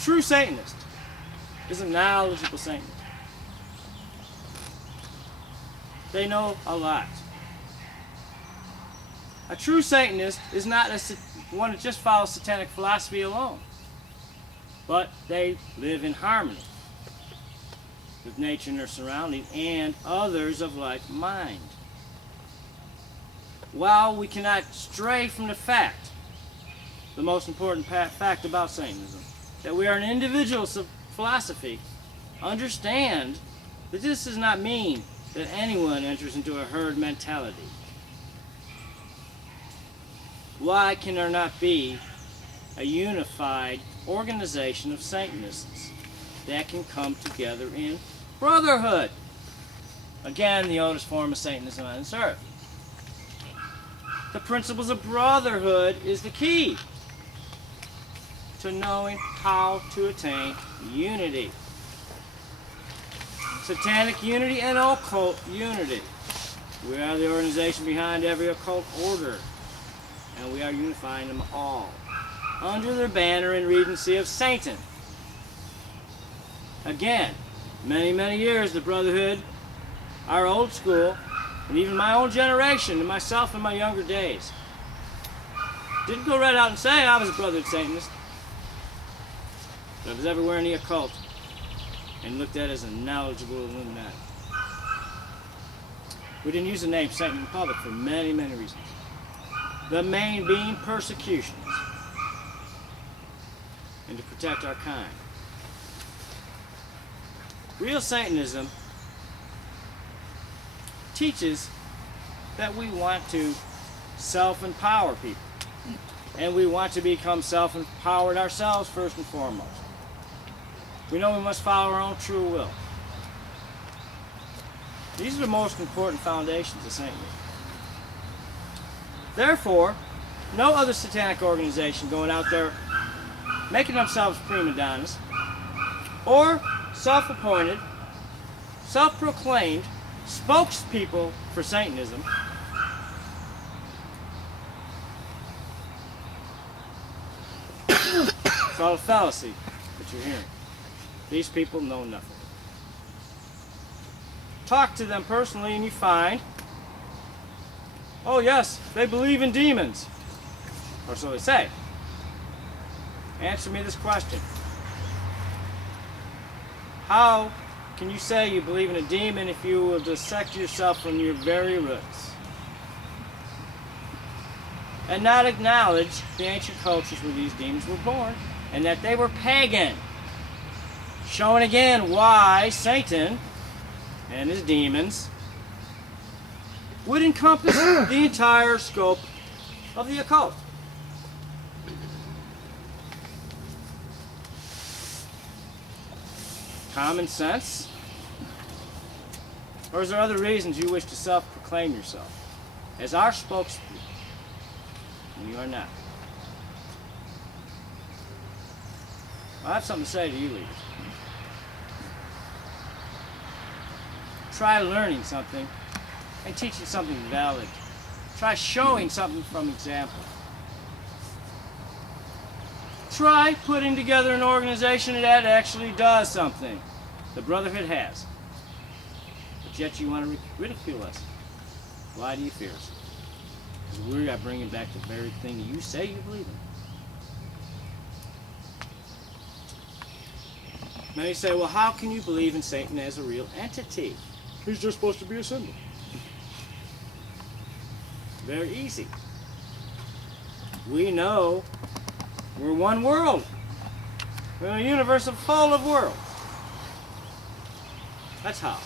true Satanist is a knowledgeable Satanist. They know a lot. A true Satanist is not one that just follows satanic philosophy alone, but they live in harmony with nature and their surroundings and others of like mind. While we cannot stray from the fact, the most important fact about Satanism, that we are an individual philosophy, understand that this does not mean that anyone enters into a herd mentality. Why can there not be a unified organization of Satanists that can come together in brotherhood? Again, the oldest form of Satanism on this earth. The principles of brotherhood is the key to knowing how to attain unity. Satanic unity and occult unity. We are the organization behind every occult order, and we are unifying them all under the banner and regency of Satan. Again, many, many years the Brotherhood, our old school, and even my own generation, and myself in my younger days, didn't go right out and say I was a Brotherhood Satanist, but I was everywhere in the occult and looked at as a knowledgeable Illuminati. We didn't use the name Satan in public for many, many reasons. The main being persecutions and to protect our kind. Real Satanism teaches that we want to self-empower people, and we want to become self-empowered ourselves first and foremost. We know we must follow our own true will. These are the most important foundations of Satanism. Therefore, no other satanic organization going out there making themselves prima donnas or self-appointed, self-proclaimed spokespeople for Satanism it's all a fallacy that you're hearing. These people know nothing. Talk to them personally and you find, oh yes, they believe in demons. Or so they say. Answer me this question. How can you say you believe in a demon if you will dissect yourself from your very roots and not acknowledge the ancient cultures where these demons were born and that they were pagan? Showing again why Satan and his demons would encompass the entire scope of the occult. Common sense? Or is there other reasons you wish to self-proclaim yourself as our spokesperson when you are not? I have something to say to you leaders. Try learning something and teaching something valid. Try showing something from example. Try putting together an organization that actually does something. The Brotherhood has. But yet you want to ridicule us. Why do you fear us? Because we are bringing back the very thing you say you believe in. Many say, well, how can you believe in Satan as a real entity? He's just supposed to be a symbol. Very easy. We know we're one world. We're in a universe full of worlds. That's how.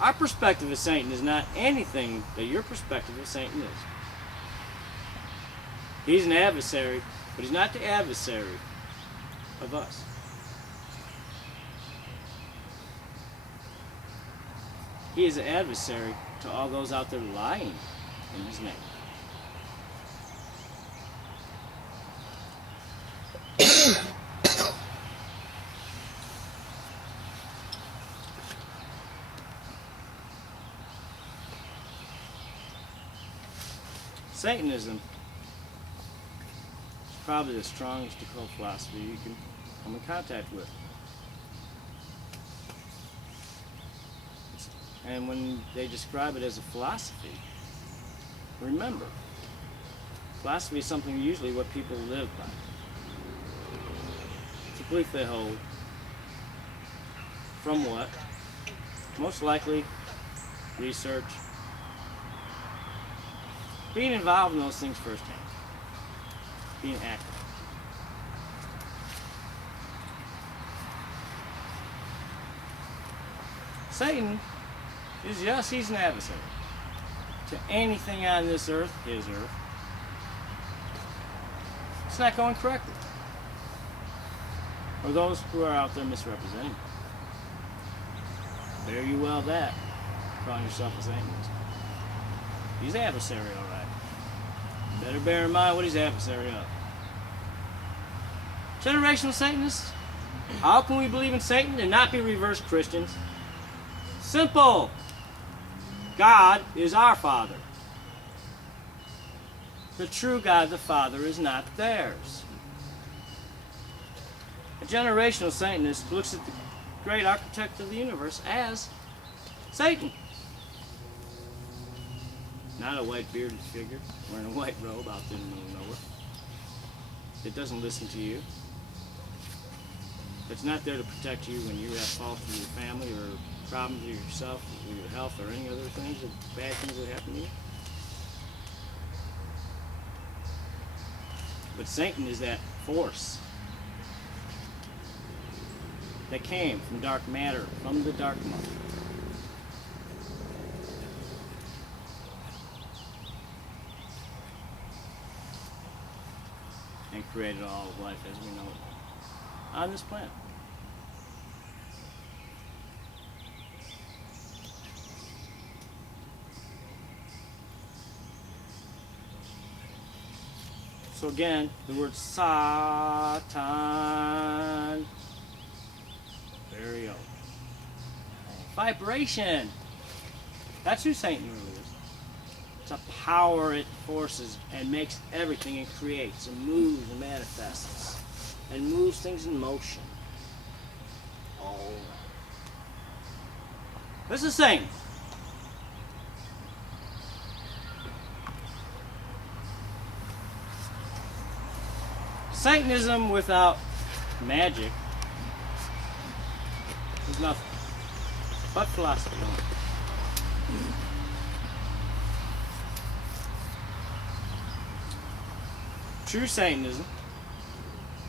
Our perspective of Satan is not anything that your perspective of Satan is. He's an adversary, but he's not the adversary of us. He is an adversary to all those out there lying in his name. Satanism is probably the strongest occult philosophy you can come in contact with. And when they describe it as a philosophy, remember, philosophy is something usually what people live by. It's a belief they hold from what? Most likely research, being involved in those things firsthand, being active. Satan is, yes, he's an adversary to anything on this earth, his earth. It's not going correctly. Or those who are out there misrepresenting. Bear you well that, calling yourself a Satanist. He's adversary, all right. Better bear in mind what he's adversary of. Generational Satanists? How can we believe in Satan and not be reverse Christians? Simple. God is our Father. The true God, the Father, is not theirs. A generational Satanist looks at the great architect of the universe as Satan. Not a white bearded figure wearing a white robe out there in the middle of nowhere. It doesn't listen to you. It's not there to protect you when you have faults with your family or problems with yourself, with your health, or any other things, or bad things that happen to you. But Satan is that force that came from dark matter, from the dark mother. And created all of life as we know it on this planet. So again, the word Satan, very old. Vibration. That's who Satan really is. It's a power it forces and makes everything and creates and moves and manifests and moves things in motion. Oh. This is Satan. Satanism without magic is nothing but philosophy only. True Satanism,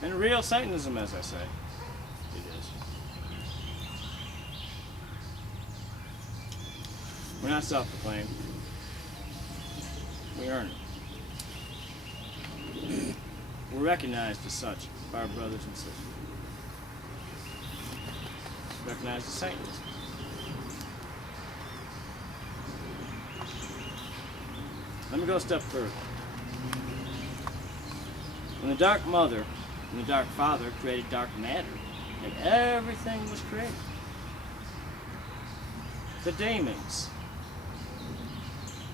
and real Satanism, as I say, it is. We're not self-proclaimed. We earn it. We're recognized as such by our brothers and sisters. Recognized as Satanists. Let me go a step further. When the Dark Mother and the Dark Father created dark matter, and everything was created, the demons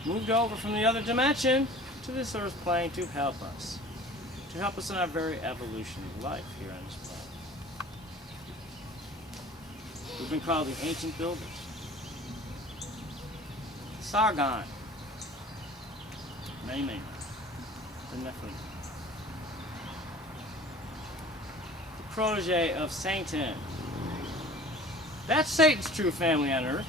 moved over from the other dimension to this earth plane to help us. To help us in our very evolution of life here on this planet. We've been called the ancient builders. Sargon. Many. The Nephilim. The protege of Satan. That's Satan's true family on earth.